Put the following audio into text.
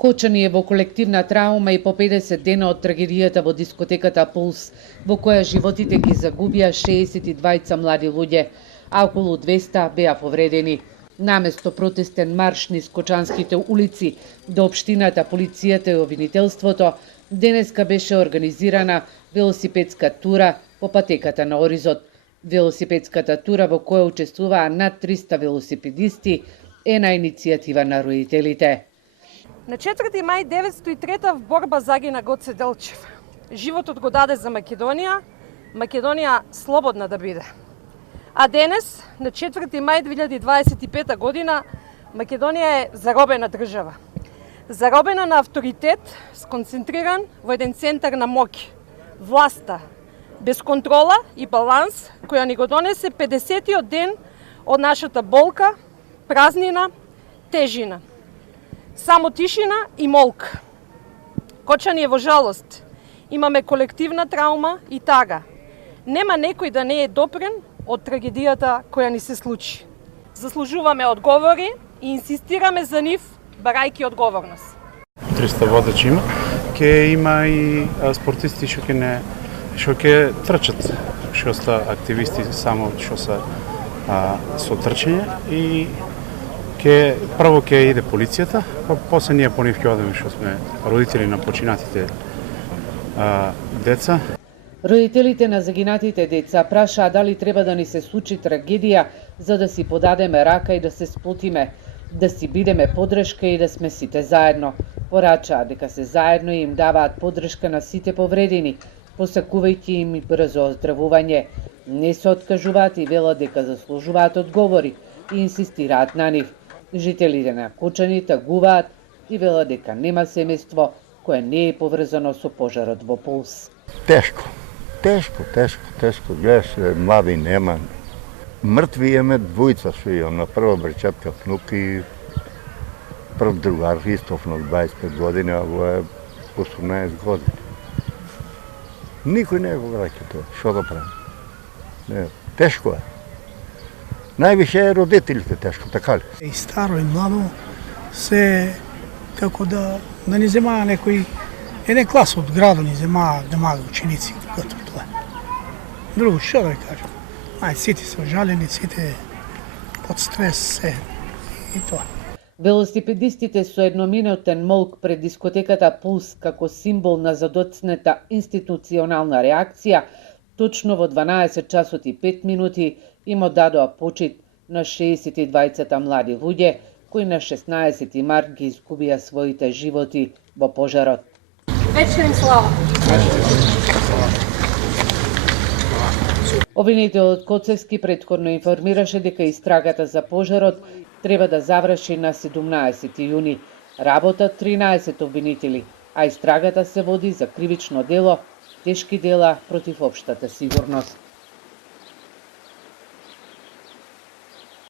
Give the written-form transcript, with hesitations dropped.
Кочани е во колективна траума и по 50 дена од трагедијата во дискотеката Пулс, во која животите ги загубија 62 млади луѓе, а околу 200 беа повредени. Наместо протестен марш низ кочанските улици до општината, полицијата и обвинителството, денеска беше организирана велосипедска тура по патеката на Оризот. Велосипедската тура, во која учествуваа над 300 велосипедисти, е на иницијатива на родителите. На 4. мај 903 в борба загина Гоце Делчев. Животот го даде за Македонија, Македонија слободна да биде. А денес, на 4. мај 2025 година, Македонија е заробена држава. Заробена на авторитет, сконцентриран во еден центар на моќ. Власта, без контрола и баланс, која ни го донесе 50-тиот ден од нашата болка, празнина, тежина. Само тишина и молк. Кочани е во жалост. Имаме колективна траума и тага. Нема некој да не е допрен од трагедијата која ни се случи. Заслужуваме одговори и инсистираме за нив, барајки одговорност. 300 водачи има. Ке има и спортисти што ќе трчат, што са активисти само што са со трчање и прво ќе иде полицијата, па после ние по нив ќе одеме што сме родители на починатите деца. Родителите на загинатите деца прашаа дали треба да ни се случи трагедија за да си подадеме рака и да се сплотиме, да си бидеме подршка и да сме сите заедно. Порачаа дека се заедно и им даваат подршка на сите повредени, посакувајќи им и брзо оздравување. Не се откажуваат и велат дека заслужуваат одговори и инсистираат на нив. Жителите на Кочани тагуваат и велат дека нема семејство кое не е поврзано со пожарот во Пулс. Тешко. Гледаш, млади нема. Мртви имаме двојца што имам. На прва брачатка внук и прв другар истов на 25 години, а во е 18 години. Никој не го враќа тоа. Што да прави? Тешко е. Највише е родителите тешко, така ли? И старо и младо се како да ни земаа некој еден клас од градот ни земаа ученици, како тоа. Друго што да кажам? Сите се ожалени, сите под стрес се и тоа. Велосипедистите со едноминутен молк пред дискотеката Пулс како символ на задоцнета институционална реакција, точно во 12 часот и 5 минути им оддадоа почит на 62 млади луѓе кои на 16 март ги изгубија своите животи во пожарот. Вечна им слава! Обвинителот Коцевски претходно информираше дека истрагата за пожарот треба да заврши на 17 јуни. Работат 13 обвинители, а истрагата се води за кривично дело, тешки дела против општата сигурност.